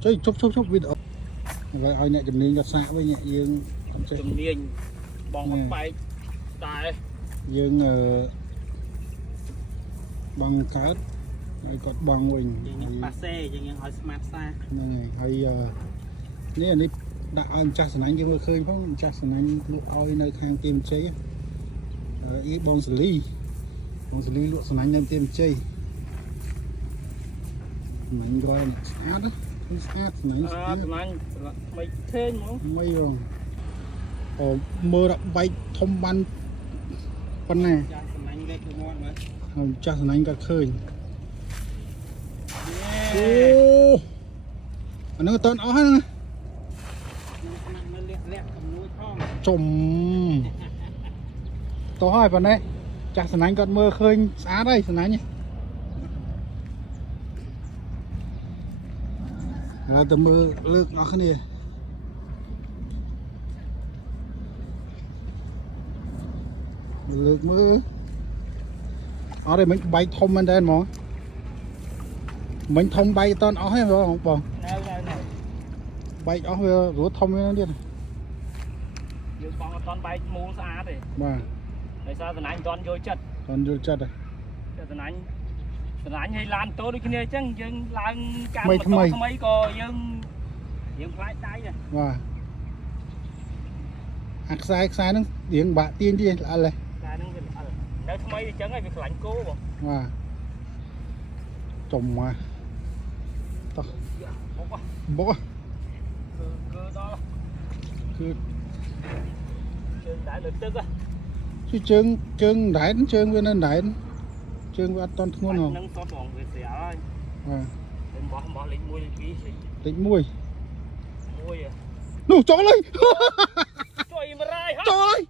chơi chúc video rồi ai nhẹ chấm nín cho xã với nhẹ dương chấm nín bong bay tài dương bằng cát hay còn bằng mình ba xe nhưng hỏi smart xa này hayនេះនេះដាក់ឲ្យចាស់ស្នាញ់យើងមើលឃើញផងចាស់ស្នាញ់លក់ឲ្យនៅខាងទៀមជ័យអ៊ីបងសលីលក់ស្នាញ់នៅទៀមជ័យស្នាញ់រយស្អាតស្អាតស្នាញ់ស្អាតស្នាញ់មិនធេងហ្មងមិនរងអូមើលបែកធំបានប៉ុណ្ណាចាស់ស្នាញ់លេខមាត់មើលហើយចាស់ស្នាញ់ក៏ឃើញអូអានោះតន់អស់ហ្នឹងចំតោះហើយប៉ុណ្ណេះចាស់ស្នាញ់គាត់មើលឃើញស្អាតហើយស្នាញ់ហើយទៅមើលលើកអស់គ្នាលើកមើលអត់ទេមិញបែកធំមែនតើហ្មងមិញធំបែកអត់តន់អស់ទេបងបែកអស់វារត់ធំហ្នឹងទៀតយើងបងអត់តន់បែកមូលស្អាតទេបាទដោយសារស្នាញ់អត់តន់យកចិត្តហ៎ស្នាញ់ឲ្យឡានតូដូចគ្នាអញ្ចឹងយើងឡើងកាមម៉ូតូថ្មីក៏យើងខ្លាចដៃដែរបាទអាខ្សែហ្នឹងរៀងបាក់ទៀងទៀតល្អហើយខ្សែហ្នឹងវាល្អនៅថ្មីអញ្ចឹងហើយវាខ្លាញ់គោបងបាទចំមកតោះបុកគឺដល់គឺជើងដែរលើទឹកគឺជើងដែនជើងវានៅដែនជើងវាអត់តន់ធ្ងន់ហ៎នឹងតតបងវាស្រាលហើយបាទបោះលេខ1លេខ2លេខ1នោះចូលហើយជួយមរាយចូលហើយ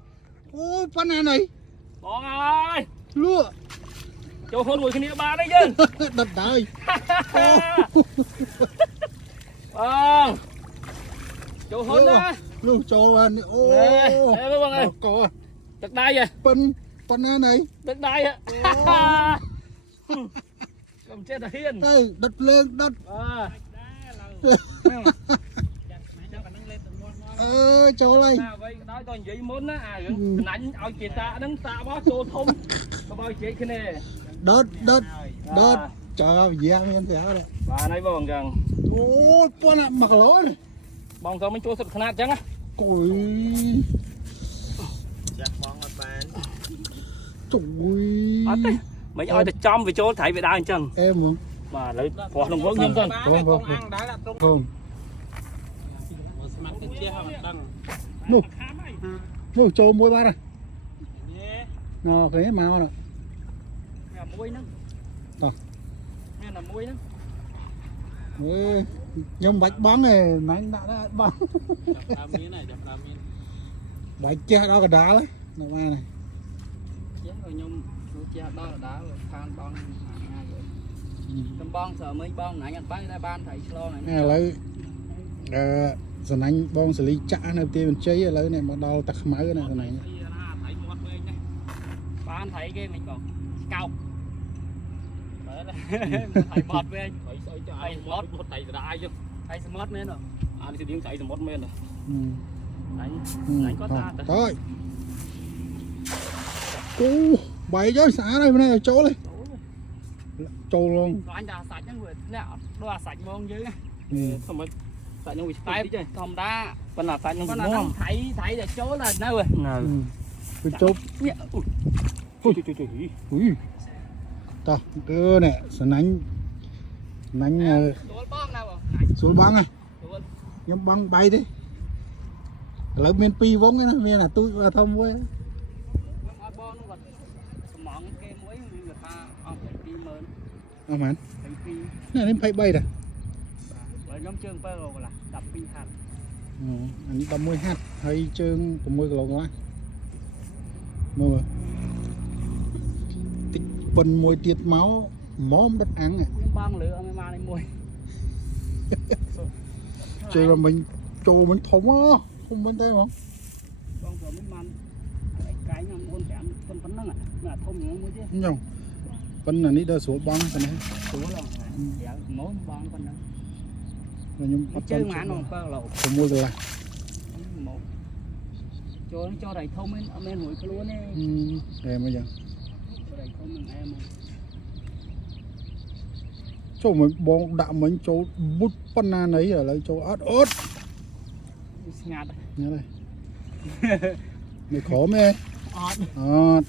អូប៉ុណ្ណានេះបងអើយលក់ចូលហ៊ុនមួយគ្នាបានទេយើងដិតហើយបងចូលហ៊ុនណាលុះចូលបានអូបងអើយកទឹកដៃហ៎ប៉ុណ្ណានេះទឹកដៃហ៎កុំចេះតែហ៊ានទៅដិតភ្លើងដិតចូលហើយណាអ្វីក៏ដោយតនិយាយមុនណាអារឿងស្នាញ់ឲ្យជាតាហ្នឹងតាបោះចូលធំក៏បើជែកគ្នាដុតចើវាមានស្រាប់បានហើយបងអញ្ចឹងអូប៉ុណ្ណា1គីឡូនេះបងក៏មិនចូលសុទ្ធຂະຫນាតអញ្ចឹងណាគួយចាស់បងអត់បានជួយអត់ទេមិនឲ្យតែចំវាចូលត្រៃវាដើរអញ្ចឹងអេហ្មងបាទឥឡូវព្រោះក្នុងវងខ្ញុំទៅបងអាំងដើរដាក់ត្រង់ស្មាត់ទៅជះអត់ដឹងនោះចូលមួយបានហ៎ណ៎គេមកណាមួយហ្នឹងតោះមានតែមួយហ្នឹងខ្ញុំបាច់បងឯងណាញ់ដាក់ដែរបងចាប់មានហើយចាប់មានបាច់ជះដល់កដាលនៅបានហើយជះក៏ខ្ញុំជះដល់កដាលខានបងងាយតំបងសើមិញបងណាញ់អត់បានតែបានថៃឆ្លងឥឡូវស្នាញ់បងសលីចាក់នៅទីបញ្ជ័យឥឡូវនេះមកដល់តាខ្មៅណាស្នាញ់ថៃមាត់វិញណាបានថៃគេមិនបងស្កោកមើលថៃមាត់វិញថៃមាត់ថៃស្ដាយចុះថៃសមុទ្រមែនអត់អានេះស្តៀងថៃសមុទ្រមែនអញគាត់ថាទៅអូបែកហើយស្អាតហើយនេះចូលហើយចូលឡងអញដាក់សាច់ហ្នឹងវានេះអត់ដូចអាសាច់ហ្មងយើងធម្មតាសាច់ហ្នឹងវាស្តែបធម្មតាប៉ុន្តែសាច់ហ្នឹងវាមុំថៃតែចូលដល់នៅវាជប់នេះជួយតោះគឺនេះស្នាញ់ស្រួលបងណាបងស្រួលបងហ៎ខ្ញុំបងបៃទេឥឡូវមាន2វងណាមានអាទូចធំមួយខ្ញុំអត់បងនោះគាត់សំងគេមួយវាថាអស់20000អស់មែននេះ23ដែរបាទខ្ញុំជើង7គីឡូកន្លះ12ហាត់អានេះ11ហាត់ហើយជើង6គីឡូកន្លះមើលតិចប៉ុនមួយទៀតមកម៉មដិតអាំងខ្ញុំបងលឺអត់មានបានឯមួយជើងមិញចូលមិញធំមែនទេបងព្រោះមិញបានឯកែងខ្ញុំអូន5ប៉ុណ្ណឹងអាធំមួយទៀតញ៉ងប៉ុណ្ណានេះដល់ស្រួលបងប៉ុណ្ណេះស្រួលយ៉ាងម៉ូនបងប៉ុណ្ណឹង nhung bắt chơi mà nó bao lẩu không mua được là một cho đầy thông em hủi cái luôn ấy em bây giờ cho đầy thông mình em chỗ mình bong đạm mấy chỗ bút panna ấy ở lại chỗ ớt ngạt nhớ đây mày khó mày ớt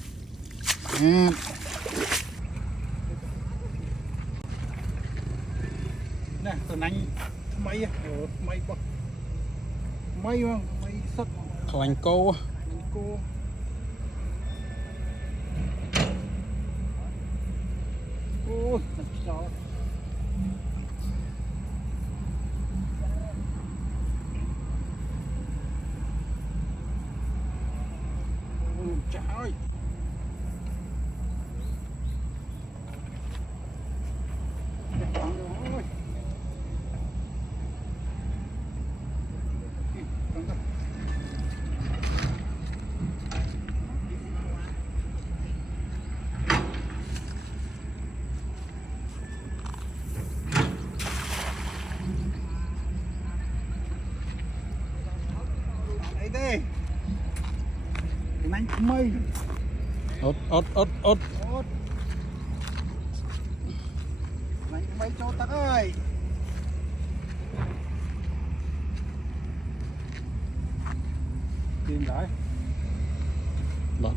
nè từ nãy mấy mấy bọc mấy sắt lành cô ôi chó trời ơi đây nánh mây ốt nánh mây cho tắc ơi tìm đấy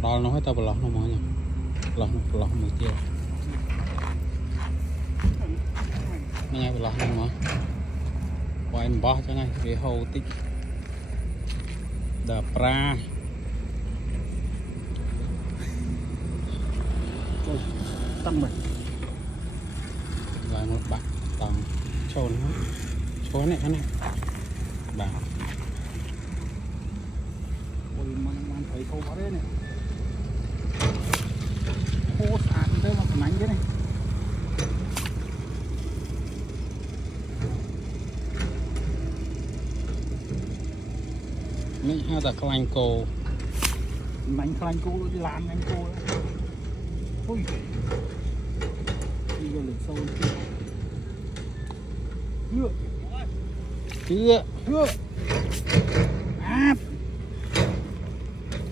đo nó hết tao bỏ lọt nó mỏi nha lọt một chia ngay bỏ lọt nó mỏi quay em bỏ cho ngay cái hầu tích đập ra tâm mình lại một bạc tầng trồn số này bà ôi mà nó thấy khâu quá đấy này khô sạn đây mà còn đánh thế này mình ha là canh cô đánh canh cô đi làm canh cô ui đi vô lịch sâu chưa